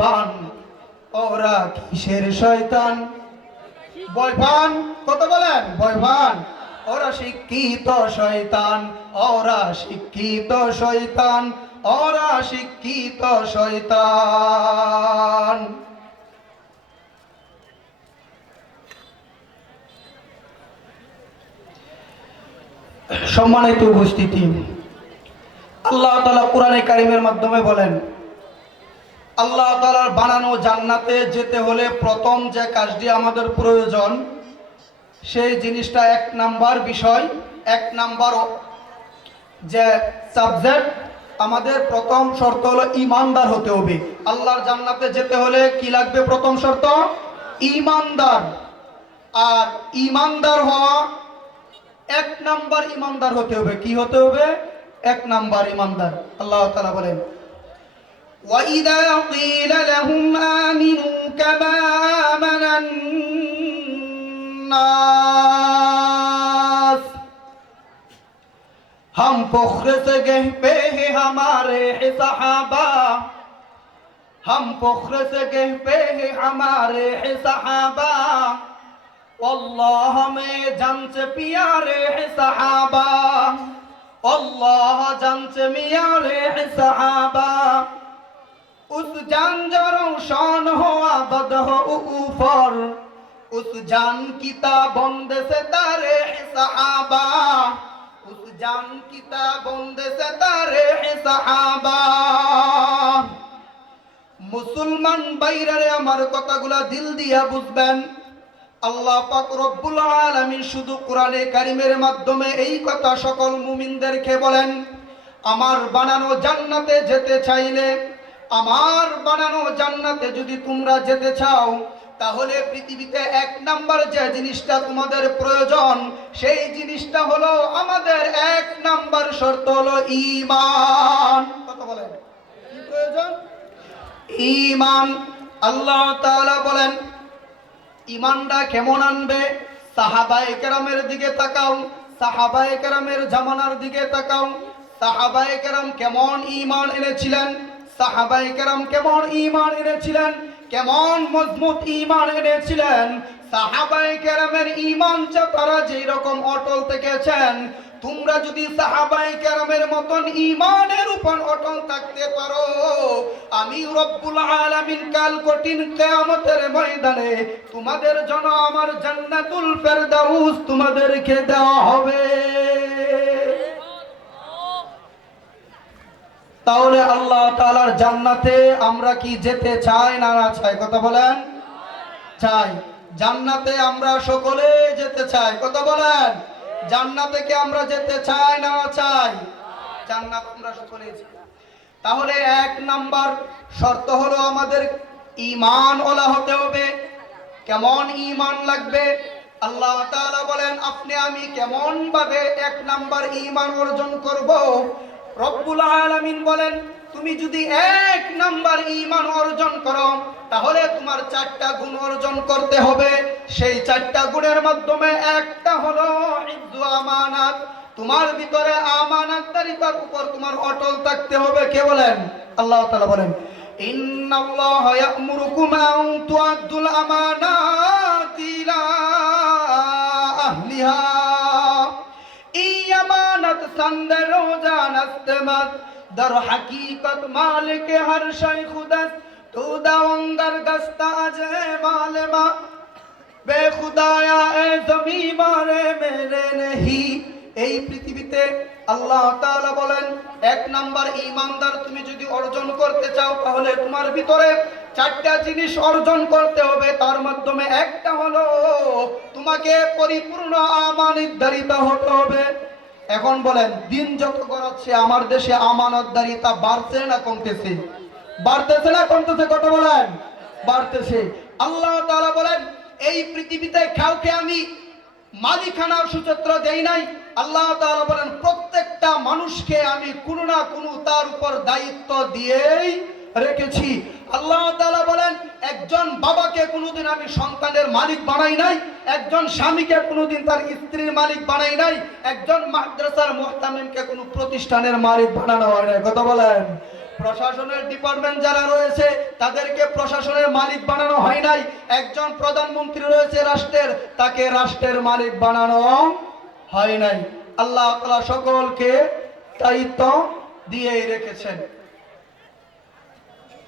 পান ওরা কিসের শয়তান? ভয় পান কত বলেন? ভয় পান ওরা শিক্ষিত শয়তান, ওরা শিক্ষিত শয়তান, ওরা শিক্ষিত শয়তান। সম্মানিত উপস্থিতি, আল্লাহ তালা কোরআনে কারিমের মাধ্যমে বলেন আল্লাহ তালার বানানো জান্নাতে যেতে হলে প্রথম যে কাজটি আমাদের প্রয়োজন, সেই জিনিসটা এক নাম্বার বিষয়। এক নাম্বার যে সাবজেক্ট, আমাদের প্রথম শর্ত হলো ইমানদার হতে হবে। আল্লাহর জান্নাতে যেতে হলে কি লাগবে প্রথম শর্ত? ইমানদার। আর ইমানদার হওয়া, এক নাম্বার ইমানদার হতে হবে। কি হতে হবে? এক নাম্বার ইমানদার। আল্লাহ তাআলা বলেন وإذا قيل لهم آمنوا كما آمن الناس هم فخر سجه به ہیں ہمارے هم فخر سجه به ہیں ہمارے والله واللہ میں جن سے پیارے صحابہ واللہ جن سے میارے উস জাঞ্জর শান হওয়া বদহ উফর উস জান কিতা বন্দে সে তারে সাহাবা উস জান কিতা বন্দে সে তারে সাহাবা মুসলমান বাইরে আমার কথাগুলা দিল দিয়া বুঝবেন আল্লাহ পাক রব্বুল আলামিন শুধু কোরআনে কারিমের মাধ্যমে এই কথা সকল মুমিনদেরকে বলেন, আমার বানানো জান্নাতে যেতে চাইলে আমার বানানো জান্নাতে যদি তোমরা যেতে চাও, তাহলে পৃথিবীতে এক নাম্বার যে জিনিসটা তোমাদের প্রয়োজন, সেই জিনিসটা হলো আমাদের এক নাম্বার শর্ত হলো ঈমান। কথা বলেন? কি প্রয়োজন? ঈমান। আল্লাহ তাআলা বলেন ইমানটা কেমন আনবে? সাহাবায়ে কেরামের দিকে তাকাও, সাহাবায়ে কেরামের জামানার দিকে তাকাও। সাহাবায়ে কেরাম কেমন ঈমান এনেছিলেন? সাহাবায়ে কেরাম কেমন ইমান এনেছিলেন? কেমন মজবুত ইমান এনেছিলেন? সাহাবাই কেরামের ঈমানটা তারা যেই রকম অটল থেকেছেন, তোমরা যদি সাহাবাই কেরামের মতন ইমানের উপর অটল থাকতে পারো, আমি রব্বুল আলামিন কাল কঠিন কিয়ামতের ময়দানে তোমাদের জন্য আমার জান্নাতুল ফেরদাউস তোমাদেরকে দেওয়া হবে। তাহলে আল্লাহ তাআলার জান্নাতে আমরা কি যেতে চাই না না চাই? কথা বলেন। চাই। জান্নাতে আমরা সকলে যেতে চাই। কথা বলেন। জান্নাতে কি আমরা যেতে চাই না না চাই? জান্নাত আমরা সকলে তাহলে এক নাম্বার শর্ত হলো আমাদের ঈমান ওলা হতে হবে। কেমন ঈমান লাগবে? আল্লাহ তাআলা বলেন, আপনি আমি কেমন ভাবে এক নাম্বার ইমান অর্জন করব রব্বুল আলামিন বলেন, তুমি যদি এক নাম্বার ইমান অর্জন করো, তাহলে তোমার চারটা গুণ অর্জন করতে হবে। সেই চারটা গুণের মাধ্যমে একটা হলো আমানাত। তোমার ভিতরে আমানাতদারিতার উপর তোমার অটল থাকতে হবে। কে বলেন? আল্লাহ তাআলা বলেন, ইন্নাল্লাহা ইয়া'মুরুকুম আন তুআদ্দুল আমানাতি چند روزان است مد در حقیقت مالک هر شای خود است تو دونگر گستا جه مال ما بے خدایا اے زمین مارے এই পৃথিবীতে আল্লাহ তাআলা বলেন, এক নাম্বার ইমানদার তুমি যদি অর্জন করতে চাও, তাহলে তোমার ভিতরে চারটা জিনিস অর্জন করতে হবে। তার মাধ্যমে একটা হলো, তোমাকে পরিপূর্ণ আমা নির্ধারিত হতে হবে। এখন বলেন, দিন যত গড়াচ্ছে, আমার দেশে আমানতদারিতা বাড়ছে না কমতেছে? বাড়তেছে না কমতেছে, কথা বলেন। বাড়তেছে। আল্লাহ তাআলা বলেন, এই পৃথিবীতে কাউকে আমি মালিকানার সূচত্র দেই নাই। আল্লাহ তাআলা বলেন, প্রত্যেকটা মানুষকে আমি কোনো না কোনো তার উপর দায়িত্ব দিয়েই রেখেছি। আল্লাহ তাআলা বলেন, একজন বাবাকে কোনোদিন আমি সন্তানের মালিক বানাই নাই, একজন স্বামীকে কোনোদিন তার স্ত্রীর মালিক বানাই নাই, একজন মাদ্রাসার মোহতামিমকে কোনো প্রতিষ্ঠানের মালিক বানানো হয় নাই। কথা বলেন। প্রশাসনের ডিপার্টমেন্ট যারা রয়েছে, তাদেরকে প্রশাসনের মালিক বানানো হয় নাই। একজন প্রধানমন্ত্রী রয়েছে রাষ্ট্রের, তাকে রাষ্ট্রের মালিক বানানো হয় নাই। আল্লাহ তাআলা সকলকে দায়িত্ব দিয়েই রেখেছেন।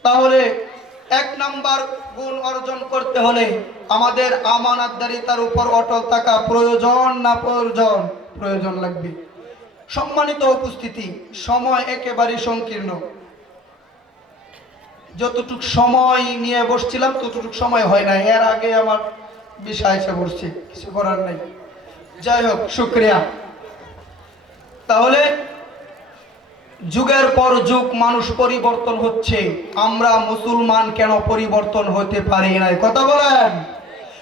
তাহলে এক নাম্বার গুণ অর্জন করতে হলে আমাদের আমানতদারিতার উপর অটল থাকা প্রয়োজন না প্রয়োজন? প্রয়োজন লাগবে। সম্মানিত উপস্থিতি, সময় একেবারে সংকীর্ণ। যতটুক সময় নিয়ে বসছিলাম, ততটুক সময় হয় না এর আগে আমার বিষয় এসে কিছু করার নেই। যাই হোক, শুক্রিয়া। তাহলে যুগের পর যুগ মানুষ পরিবর্তন হচ্ছে। আমরা মুসলমান কেন পরিবর্তন হতে পারি নাই? কথা বলেন।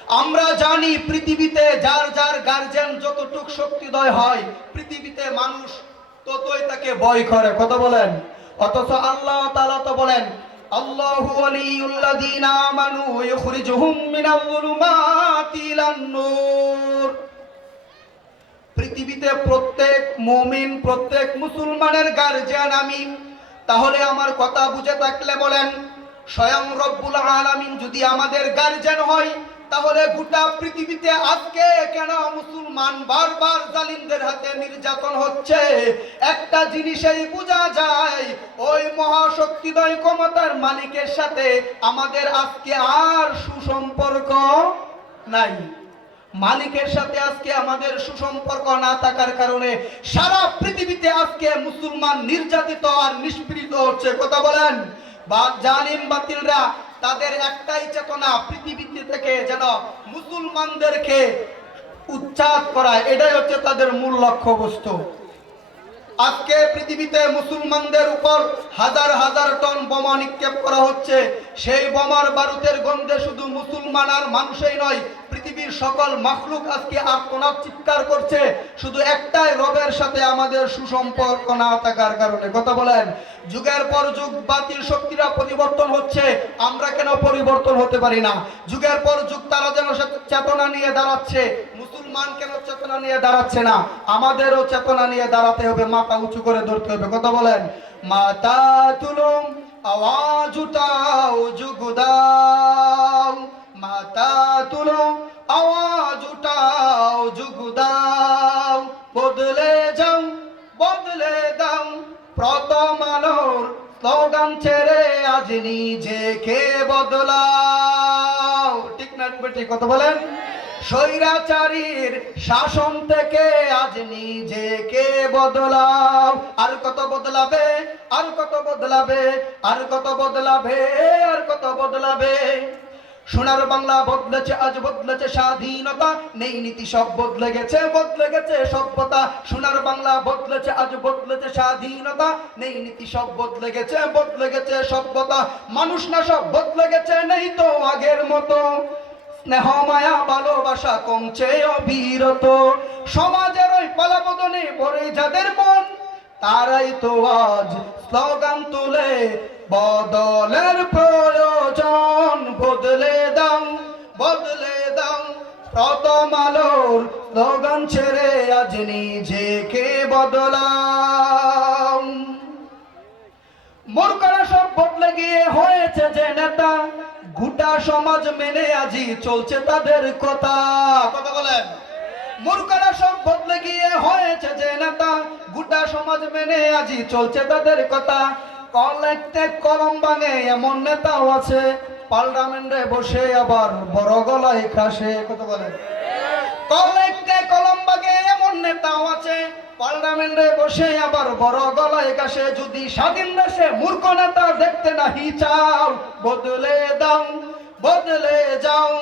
আমরা জানি পৃথিবীতে যার যার গার্জেন যতটুক শক্তিদয় হয়, পৃথিবীতে মানুষ ততই তাকে ভয় করে। কথা বলেন। অথচ আল্লাহ তাআলা তো বলেন, আল্লাহু পৃথিবীতে প্রত্যেক মুমিন, প্রত্যেক মুসলমানের গার্জিয়ান আমি। তাহলে আমার কথা বুঝে থাকলে বলেন, স্বয়ং রব্বুল আলামিন যদি আমাদের গার্জিয়ান হয়, তাহলে গোটা পৃথিবীতে আজকে কেন মুসলমান বারবার জালিমদের হাতে নির্যাতন হচ্ছে? একটা জিনিসেই বোঝা যায়, ওই মহাশক্তিদয় ক্ষমতার মালিকের সাথে আমাদের আজকে আর সুসম্পর্ক নাই। মালিকের সাথে আজকে আমাদের সুসম্পর্ক না থাকার কারণে সারা পৃথিবীতে আজকে মুসলমান নির্যাতিত আর নিষ্পীড়িত হচ্ছে। কথা বলেন। বা জালিম বাতিলরা তাদের একটাই চেতনা পৃথিবীতে থেকে যেন মুসলমানদেরকে উচ্চাত করা। এটাই হচ্ছে তাদের মূল লক্ষ্য বস্তু আজকে পৃথিবীতে মুসলমানদের উপর হাজার হাজার টন বোমা নিক্ষেপ করা হচ্ছে। সেই বোমার বারুদের গন্ধে শুধু মুসলমান আর মানুষই নয় পৃথিবীর সকল মাখলুক আজকে আত্মনাথ চিৎকার করছে। শুধু একটাই রবের সাথে আমাদের সুসম্পর্ক না থাকার কারণে। কথা বলেন, যুগের পর যুগ বাতিল শক্তিরা পরিবর্তন হচ্ছে, আমরা কেন পরিবর্তন হতে পারি না? যুগের পর যুগ তারা যেন চেতনা নিয়ে দাঁড়াচ্ছে, মুসলমান কেন চেতনা নিয়ে দাঁড়াচ্ছে না? আমাদেরও চেতনা নিয়ে দাঁড়াতে হবে, মাথা উঁচু করে ধরতে হবে। কথা বলেন মাথা তুলুম, আওয়াজ উঠাও যুগ স্লোগান ছেড়ে আজ নিজেকে বদলাও। ঠিক না ঠিক কথা বলেন। স্বৈরাচারীর শাসন থেকে আজ নিজেকে বদলাও। আর কত বদলাবে? আর কত বদলাবে? আর কত বদলাবে? আর কত বদলাবে? সোনার বাংলা বদলেছে, আজ বদলেছে স্বাধীনতা। নেই নীতি, সব বদলে গেছে বদলে গেছে সভ্যতা। সোনার বাংলা বদলেছে, আজ বদলেছে স্বাধীনতা। নেই নীতি, সব বদলে গেছে বদলে গেছে সভ্যতা। মানুষ না, সব বদলে গেছে, নেই তো আগের মতো। স্নেহ, মায়া, ভালোবাসা কমছে অবিরত। সমাজের ওই পালাবদনে ভরে যাদের মন, তারাই তো আজ স্লোগান তুলে, বদলের প্রয়োজন। বদলে দাও বদলে দাও, প্রথম আলোর স্লোগান ছেড়ে আজ নিজেকে বদলাও। মূর্খরা সব বদলে গিয়ে হয়েছে যে নেতা, গোটা সমাজ মেনে আজি চলছে তাদের কথা। কথা বলেন। মূর্খরা সব বদলে গিয়ে হয়েছে যে নেতা, গোটা সমাজ মেনে আজি চলছে তাদের কথা। কলেক্টে কলম ভাঙে এমন নেতাও আছে পার্লামেন্টে বসে আবার বড় গলায় খাসে। কথা বলেন। কলেক্টে কলম ভাঙে এমন নেতাও আছে। পার্লামেন্টে বসে আবার বড় গলায় যদি স্বাধীন দেশে মূর্খ নেতা দেখতে নাহি চাও, বদলে দাও, বদলে যাও।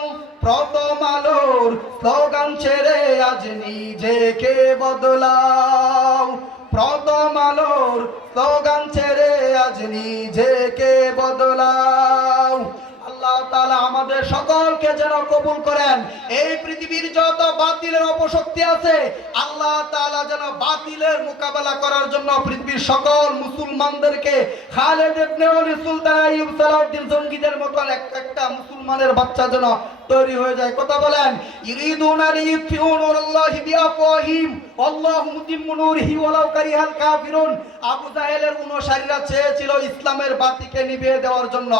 প্রথম আলোর স্লোগান ছেড়ে আজ নিজেকে বদলাও। প্রথম আলোর স্লোগান ছেড়ে আজ নিজেকে বদলাও। আমাদের সকলকে যেন কবুল করেন। এই পৃথিবীর যত বাতিলের অপশক্তি আছে, আল্লাহ তাআলা যেন বাতিলের মোকাবেলা করার জন্য পৃথিবীর সকল মুসলমানদেরকে একটা মুসলমানের বাচ্চা যেন তৈরি হয়ে যায়। কথা বলেন ইসলামের বাতিকে নিভিয়ে দেওয়ার জন্য।